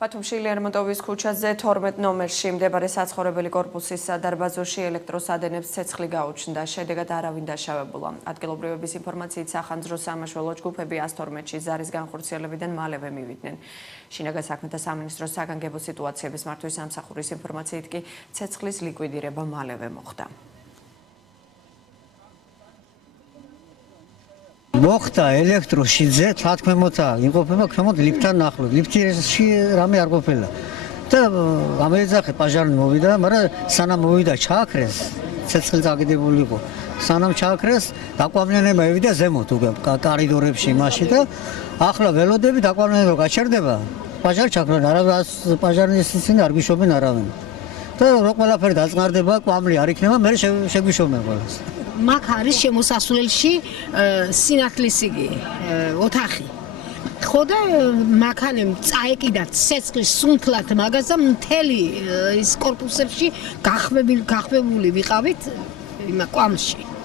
ბათუმში ლერმონტოვის ქუჩაზე 12 ნომერში მდებარე საცხოვრებელი კორპუსის სადარბაზოში ელექტროსადენებს ცეცხლი გაუჩნდა. შედეგად არავინ დაშავებულა. ადგილობრივების ინფორმაციით სახანძრო სამაშველო ჯგუფები 112-ში ზარის განხორციელებიდან მალევე მივიდნენ. შინაგან საქმეთა სამინისტროს საგანგებო სიტუაციების მართვის სამსახურის ინფორმაციით კი ცეცხლის ლიკვიდირება მალევე მოხდა. მოხდა ელექტროშიძე, თათქმემოთა იმყოფება ქვემოთ ლიფტთან ახლოს. ლიფტში რამე არ ყოფილა. და ამეძახე პაჟარნი მოვიდა, მაგრამ სანამ მოვიდა ჩააქრეს, ცეცხლი წაგიდებული იყო. სანამ ჩააქრეს, დაკვამლიანება ევიდა ზემოთ უკვე კორიდორებში მასში და ახლა ველოდები დაკვამლიანება გაჩერდება. პაჟარი ჩაქრა, პაჟარნის ისინი არ გიშობენ არავინ. და რო ყველაფერი დაწყარდება, კვამლი არ იქნება, მე შეგვიშობენ ყველას. მაგ არის შემოსასვლელში სინათლის იგი ოთახი. ხო და მაქანემ წაეკიდა ცეცხლის სუნთლად მაგას და მთელი ის კორპუსებში გახვებული ვიყავით იმ კვამლში.